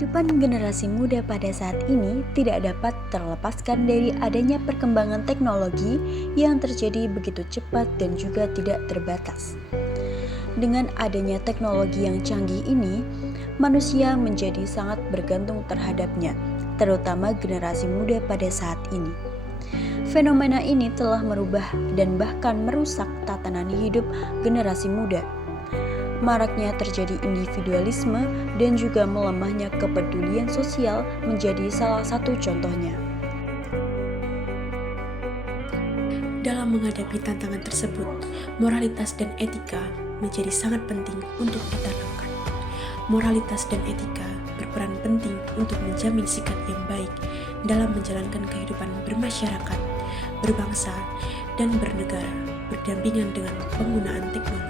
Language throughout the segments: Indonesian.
Kehidupan generasi muda pada saat ini tidak dapat terlepaskan dari adanya perkembangan teknologi yang terjadi begitu cepat dan juga tidak terbatas. Dengan adanya teknologi yang canggih ini, manusia menjadi sangat bergantung terhadapnya, terutama generasi muda pada saat ini. Fenomena ini telah merubah dan bahkan merusak tatanan hidup generasi muda. Maraknya terjadi individualisme dan juga melemahnya kepedulian sosial menjadi salah satu contohnya. Dalam menghadapi tantangan tersebut, moralitas dan etika menjadi sangat penting untuk ditanamkan. Moralitas dan etika berperan penting untuk menjamin sikap yang baik dalam menjalankan kehidupan bermasyarakat, berbangsa, dan bernegara berdampingan dengan penggunaan teknologi.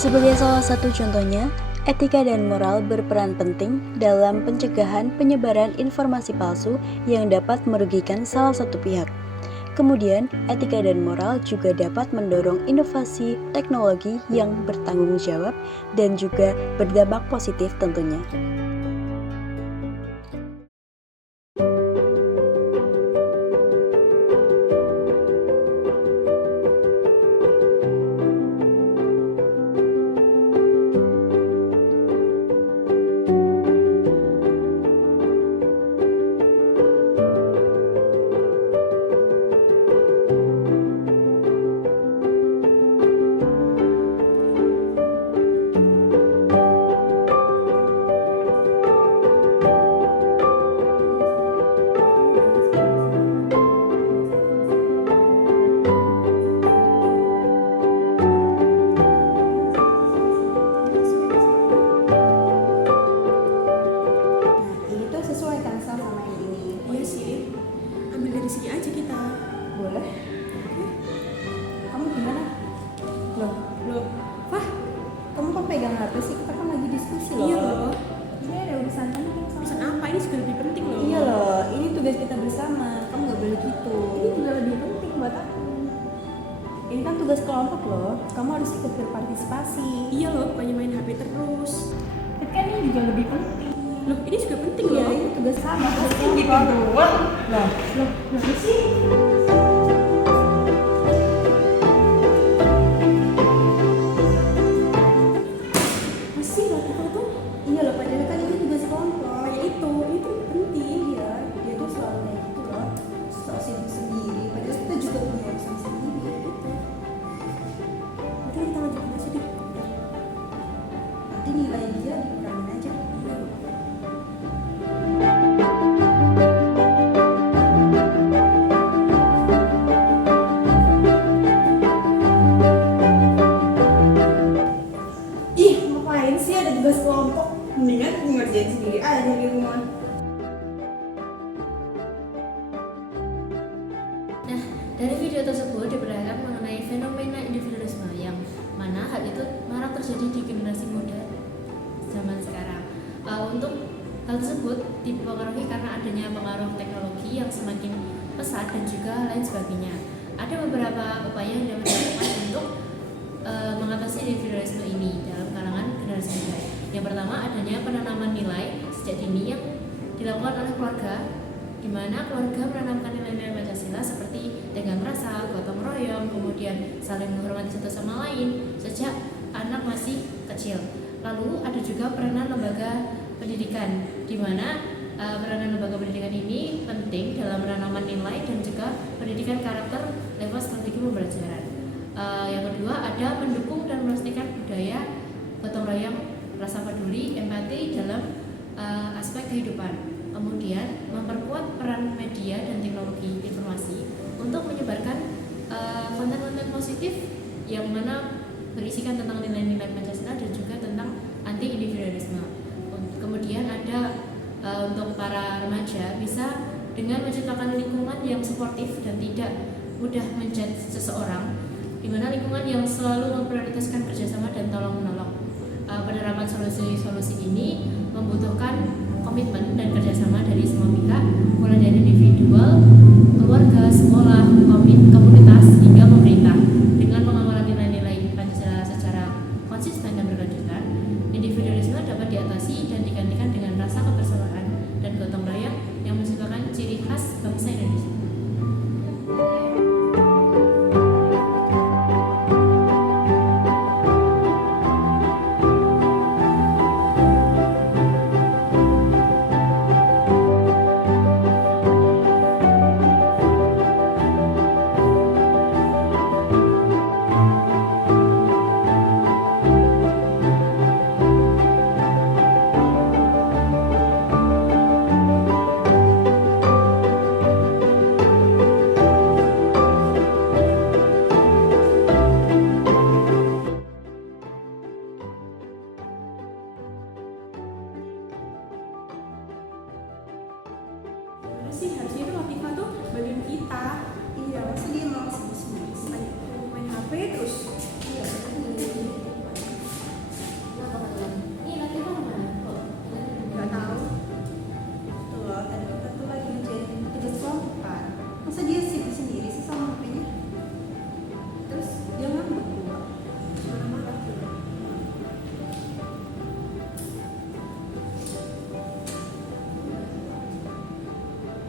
Sebagai salah satu contohnya, etika dan moral berperan penting dalam pencegahan penyebaran informasi palsu yang dapat merugikan salah satu pihak. Kemudian, etika dan moral juga dapat mendorong inovasi teknologi yang bertanggung jawab dan juga berdampak positif tentunya. Sini aja kita. Boleh? Kamu gimana? Loh, Fah, kamu kok pegang HP sih? Kita kan lagi diskusi loh. Iya loh. Ini ada urusan penting sama. Urusan apa? Ini juga lebih penting loh. Iya loh, ini tugas kita bersama. Kamu gak boleh gitu. Ini juga lebih penting buat aku. Ini kan tugas kelompok loh. Kamu harus ikut berpartisipasi. Iya loh, bukannya main HP terus. Tapi kan ini juga lebih penting. Loh, ini juga penting Iya, loh. ini tugas sama. Tugas Gitu kelompok. doang. Loh, sih? Masih loh, kita tuh. Iya loh, padahal kan ini tugas kelompok. Kayak itu penting. Iya, dia tuh selalu kayak gitu loh, sok sibuk sendiri. Padahal kita juga punya urusan sendiri. Udah kita lanjut aja deh. Nanti nilai dia dikurangin aja. Ih, ngapain sih ada tugas kelompok? Mendingan ngerjain sendiri aja di rumah. Nah, dari video tersebut diperlihatkan mengenai fenomena individualisme yang mana hal itu marak terjadi di generasi muda zaman sekarang. Untuk hal tersebut dipengaruhi karena adanya pengaruh teknologi yang semakin pesat dan juga lain sebagainya. Ada beberapa upaya yang dapat dilakukan untuk mengatasi individualisme ini dalam kalangan generasi muda. Yang pertama adanya penanaman nilai sejak dini yang dilakukan oleh keluarga, di mana keluarga menanamkan nilai-nilai Pancasila seperti tenggang rasa, gotong royong, kemudian saling menghormati satu sama lain sejak anak masih kecil. Lalu ada juga peranan lembaga pendidikan, di mana peranan lembaga pendidikan ini penting dalam penanaman nilai dan juga pendidikan karakter lewat strategi pembelajaran. Yang kedua ada mendukung dan melestarikan budaya gotong royong, rasa peduli, empati dalam aspek kehidupan. Kemudian memperkuat peran media dan teknologi informasi untuk menyebarkan konten-konten positif yang mana berisikan tentang nilai-nilai Pancasila dan juga tentang anti individualisme. Kemudian ada untuk para remaja bisa dengan menciptakan lingkungan yang suportif dan tidak mudah menjudge seseorang, di mana lingkungan yang selalu memprioritaskan kerjasama dan tolong menolong. penerapan solusi-solusi ini membutuhkan komitmen dan kerjasama dari semua pihak, mulai dari individual, keluarga, sekolah, komunitas, hingga pemerintah. Dengan pengawalan nilai-nilai Pancasila secara konsisten dan berkelanjutan, individualisme dapat diatasi dan digantikan dengan rasa kebersamaan dan gotong royong yang menciptakan ciri khas bangsa Indonesia. Sih harusnya itu Latifah tuh bantuin kita. Iya, masa dia malah sendiri Main HP terus. Iya, Ini nanti kemana? nggak tahu. Tuh loh, tadi kita tuh lagi ngerjain tugas kelompok kan. Masa dia sibuk sendiri sih sama HP-nya? Terus dia ngambek juga. Marah-marah juga.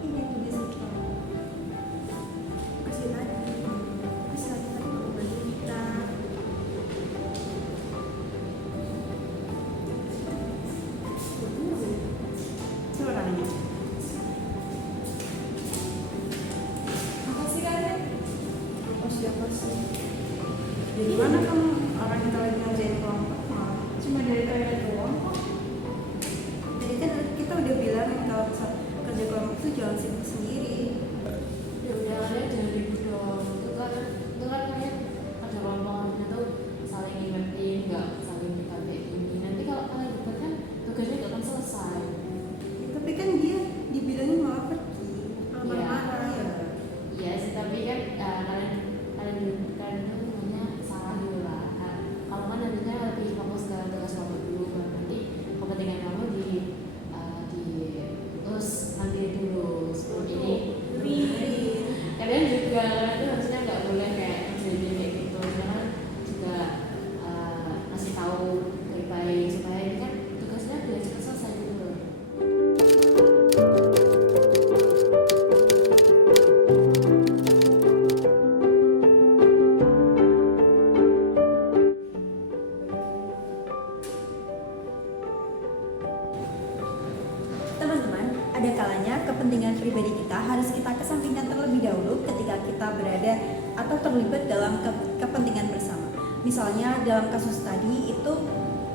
Ini tugas kelompok. Kasih lagi mau bantuin kita. Coba tanya. Makasih kalian. Siapa sih? Dari mana kamu orang kita lagi ngerjain kelompok malah? Cuma dari toilet doang kok. Jadi kan kita udah bilang kalau kerja kelompok itu jangan sibuk sendiri. Ya udah, kalian jangan ribut dong. Itu kan kalian ada kelompoknya tuh saling ingetin, nggak saling kita kayak gini. Nanti kalau kalian ribut kan tugasnya nggak akan selesai. Ya, tapi kan dia dibilangin malah pergi. Malah Iya. marah ya. Iya sih, tapi kan kalian itu semuanya salah dulu lah. Kalau kan nantinya lebih fokus ke tugas kelompok dulu, kan nanti kepentingan kamu terus nanti dulu seperti ini. Kalian juga itu harusnya nggak boleh kayak terjadi kayak gitu, karena juga ngasih tahu baik-baik supaya ini kan tugasnya biar cepat selesai gitu loh. Teman-teman, ada kalanya kepentingan pribadi kita harus kita kesampingkan terlebih dahulu ketika kita berada atau terlibat dalam kepentingan bersama. Misalnya dalam kasus tadi itu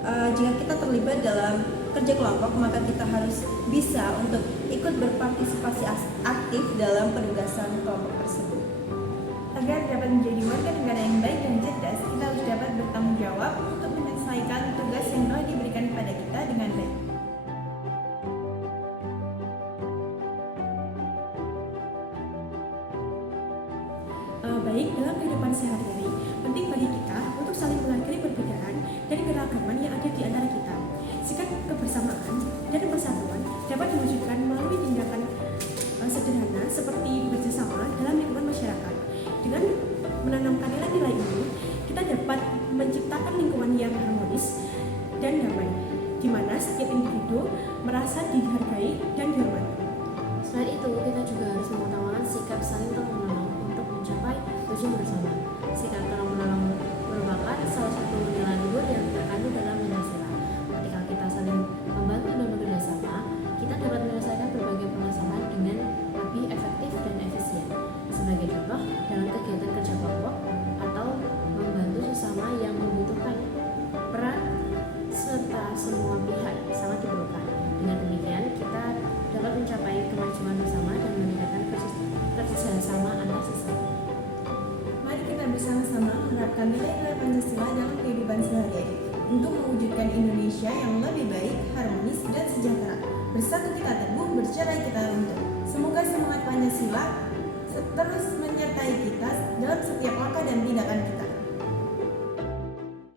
jika kita terlibat dalam kerja kelompok, maka kita harus bisa untuk ikut berpartisipasi aktif dalam penugasan kelompok tersebut. Agar dapat menjadi warga negara yang baik dan cerdas, kita harus dapat bertanggung jawab untuk menyelesaikan tugas yang telah diberikan kepada kita dengan baik. Baik dalam kehidupan sehari-hari, penting bagi kita untuk saling menghargai perbedaan dan keragaman yang ada di antara kita. Sikap kebersamaan dan persatuan dapat diwujudkan melalui tindakan sederhana seperti bekerjasama dalam lingkungan masyarakat. Dengan menanamkan nilai-nilai ini, kita dapat menciptakan lingkungan yang harmonis dan damai, di mana setiap individu merasa dihargai dan dihormati. Selain itu, kita juga harus mengutamakan sikap saling tolong-menolong untuk mencapai tujuan bersama. Sikap tolong-menolong merupakan salah satu nilai luhur yang terkandung dalam Pancasila. Ketika kita saling membantu dan bekerja sama, kita dapat menyelesaikan berbagai permasalahan dengan lebih efektif dan efisien. Sebagai contoh, dalam kegiatan kerja kelompok atau membantu sesama yang membutuhkan, peran serta semua pihak sangat diperlukan. Dengan demikian, kita dapat mencapai kemajuan bersama dan meningkatkan kerjasama antar sesama. Mari kita bersama-sama menerapkan nilai-nilai Pancasila dalam kehidupan sehari-hari untuk mewujudkan Indonesia yang lebih baik, harmonis, dan sejahtera. Bersatu kita teguh, bercerai kita runtuh. Semoga semangat Pancasila terus menyertai kita